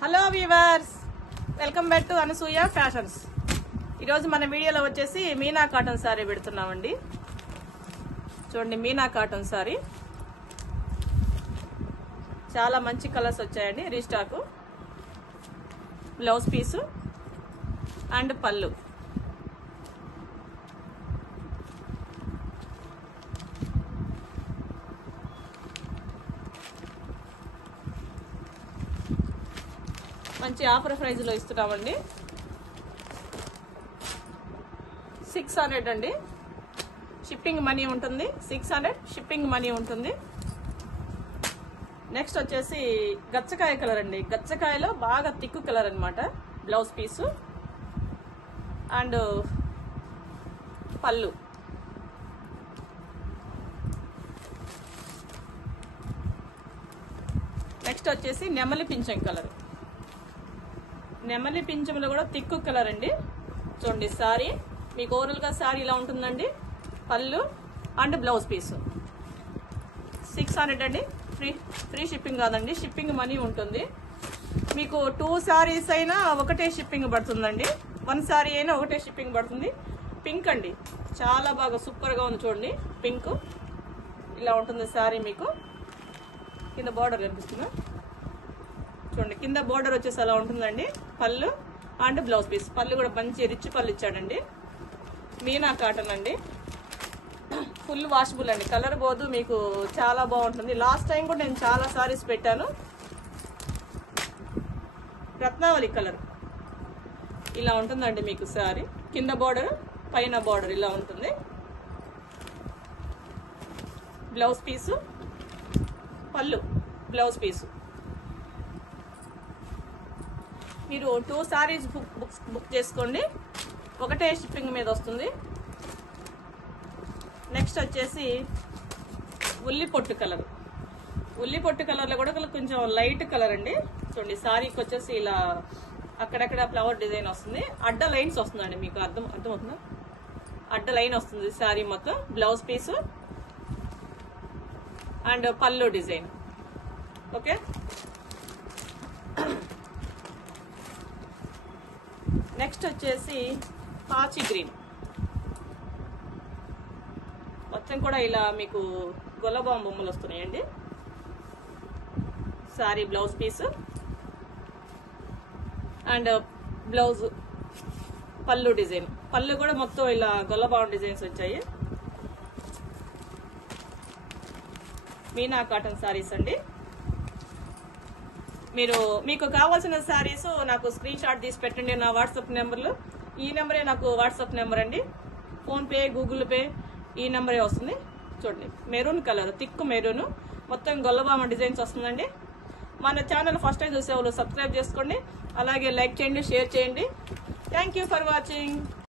Hello viewers, welcome back to Anasuya fashions. ఈరోజు మన వీడియోలో వచ్చేసి మీనా కాటన్ సారీ పెడుతున్నామండి. చూడండి, మీనా కాటన్ సారీ చాలా మంచి కలర్స్ వచ్చాయండి. రీస్టాక్, బ్లౌజ్ పీసు అండ్ పళ్ళు. మంచి ఆఫర్ ప్రైస్ లో ఇస్తున్నామండి. 600 అండి షిప్పింగ్ మనీ ఉంటుంది. 600 షిప్పింగ్ మనీ ఉంటుంది. నెక్స్ట్ వచ్చేసి గచ్చకాయ కలర్ అండి. గచ్చకాయలో బాగా థిక్ కలర్ అన్నమాట. బ్లౌజ్ పీసు అండ్ పళ్ళు. నెక్స్ట్ వచ్చేసి నెమలి పింఛం కలర్. నెమలి పింఛంలో కూడా థిక్ కలర్ అండి. చూడండి, సారీ మీకు ఓవరాల్ గా సారీ ఇలా ఉంటుందండి. పళ్ళు అండ్ బ్లౌజ్ పీసు. 600 అండి. ఫ్రీ షిప్పింగ్ కాదండి, షిప్పింగ్ మనీ ఉంటుంది. మీకు 2 సారీస్ అయినా ఒకటే షిప్పింగ్ పడుతుందండి. 1 సారీ అయినా ఒకటే షిప్పింగ్ పడుతుంది. పింక్ అండి, చాలా బాగా సూపర్ గా ఉంది. చూడండి, పింక్ ఇలా ఉంటుంది సారీ. మీకు కింద బార్డర్ కనిపిస్తుందా? చూడండి, కింద బోర్డర్ వచ్చేసి అలా ఉంటుందండి. పళ్ళు అండ్ బ్లౌజ్ పీస్. పళ్ళు కూడా మంచి రిచ్ పళ్ళు ఇచ్చాడండి. మీనా కాటన్ అండి. ఫుల్ వాషబుల్ అండి, కలర్ పోదు. మీకు చాలా బాగుంటుంది. లాస్ట్ టైం కూడా నేను చాలా సారీస్ పెట్టాను. రత్నావళి కలర్ ఇలా ఉంటుందండి మీకు సారీ. కింద బోర్డర్, పైన బోర్డర్ ఇలా ఉంటుంది. బ్లౌజ్ పీసు, పళ్ళు, బ్లౌజ్ పీసు. మీరు 2 సారీస్ బుక్ చేసుకోండి, ఒకటే షిప్పింగ్ మీద వస్తుంది. నెక్స్ట్ వచ్చేసి ఉల్లి పొట్టు కలర్. ఉల్లి పొట్టు కలర్లో కూడా కొంచెం లైట్ కలర్ అండి. చూడండి, సారీకి వచ్చేసి ఇలా అక్కడక్కడ ఫ్లవర్ డిజైన్ వస్తుంది. అడ్డ లైన్స్ వస్తుందండి. మీకు అర్థమవుతుందా? అడ్డ లైన్ వస్తుంది సారీ మొత్తం. బ్లౌజ్ పీసు అండ్ పళ్ళు డిజైన్. ఓకే, నెక్స్ట్ వచ్చేసి పాచి గ్రీన్. మొత్తం కూడా ఇలా మీకు గొల్లబాం బొమ్మలు వస్తున్నాయండి. Sorry blouse piece and blouse, పళ్ళు డిజైన్. పళ్ళు కూడా మొత్తం ఇలా గొల్లబాం డిజైన్స్ వచ్చాయి. మీనా కాటన్ సారీస్ అండి. మీకు కావాల్సిన శారీస్ నాకు స్క్రీన్ షాట్ తీసి పెట్టండి నా వాట్సాప్ నెంబర్లో. ఈ నెంబరే నాకు వాట్సాప్ నెంబర్ అండి. ఫోన్పే, గూగుల్ పే ఈ నెంబరే వస్తుంది. చూడండి, మెరూన్ కలర్, థిక్ మెరూన్, మొత్తం గొల్లబామ డిజైన్స్ వస్తుందండి. మన ఛానల్ ఫస్ట్ టైం చూసే వాళ్ళు సబ్స్క్రైబ్ చేసుకోండి. అలాగే లైక్ చేయండి, షేర్ చేయండి. Thank you for watching.